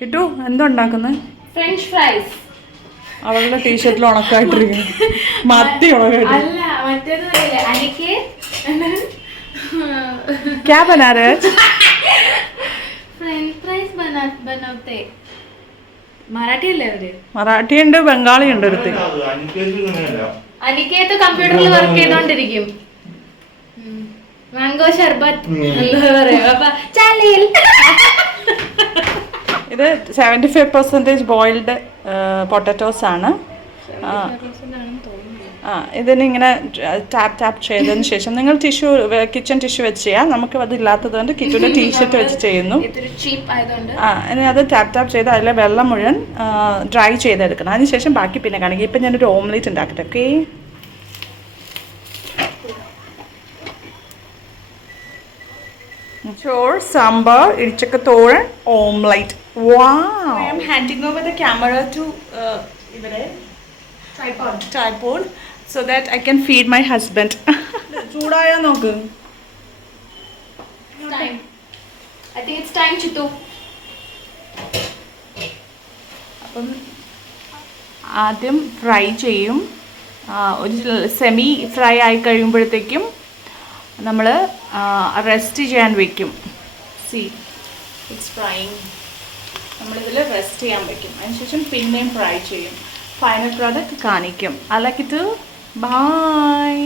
കിട്ടു എന്താ ഉണ്ടാക്കുന്നത്? French fries. അവളുടെ ടീഷർട്ടിൽ ഉണക്കായിട്ടിരിക്കുന്നു. മത്തി ഉണക്കായിട്ട്. അല്ല മറ്റേത് എനിക്ക് क्या बना रहे हैं? ഫ്രഞ്ച് ഫ്രൈസ് बनाते. മറാഠി അല്ലേ അവര്? മറാഠി ഉണ്ട്, ബംഗാളി ഉണ്ട്. അടുത്ത് അനിക്കേത്ത് കമ്പ്യൂട്ടറിൽ വർക്ക് ചെയ്തോണ്ടിരിക്കും. മാംഗോ ഷർബത്ത് എന്താ പറയാ. ഇത് 75% ബോയിൽഡ് പൊട്ടറ്റോസ് ആണ്. ഇതിനിങ്ങനെ ടാപ്പ് ചെയ്തതിന് ശേഷം നിങ്ങൾ കിച്ചൺ ടിഷ്യൂ വെച്ച് ചെയ്യാം. നമുക്ക് അതില്ലാത്തത് കൊണ്ട് കിറ്റുവിൻ്റെ ടീഷർട്ട് വെച്ച് ചെയ്യുന്നു. ഇനി അത് ടാപ്പ് ചെയ്ത് അതിലെ വെള്ളം മുഴുവൻ ഡ്രൈ ചെയ്തെടുക്കണം. അതിനുശേഷം ബാക്കി പിന്നെ കാണിക്കും. ഇപ്പം ഞാനൊരു ഓംലേറ്റ് ഉണ്ടാക്കട്ടെ. ഓക്കെ, ചോറ്, സാമ്പാർ, ഇടിച്ചക്കത്തോരൻ, omelette. Wow! I am handing over the camera to tripod so that I can feed my husband. ചൂടായാ നോക്ക്. I think it's time Chitu. അപ്പം ആദ്യം ഫ്രൈ ചെയ്യും. ഒരു സെമി ഫ്രൈ ആയി കഴിയുമ്പോഴത്തേക്കും നമ്മൾ റെസ്റ്റ് ചെയ്യാൻ വയ്ക്കും. C it's frying. നമ്മളിതിൽ റെസ്റ്റ് ചെയ്യാൻ വയ്ക്കും. അതിനുശേഷം പിന്നെയും ഫ്രൈ ചെയ്യും. ഫൈനൽ പ്രോഡക്റ്റ് കാണിക്കും. I like it. Bye.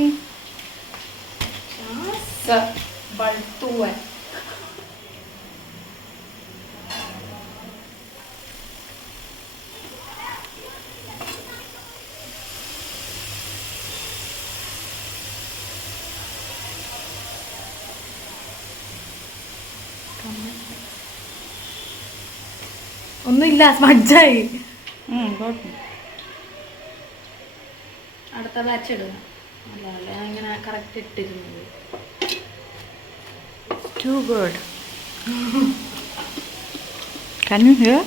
ഒന്നുമില്ല, സ്മഡ്ജായി. അടുത്ത ബാച്ച് ഇടുക. അല്ല ഇങ്ങനെ correct ഇട്ടിരുന്നത്. Too good. Can you hear?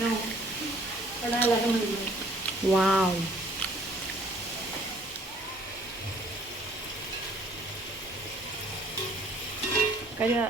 No. Wow. Kaya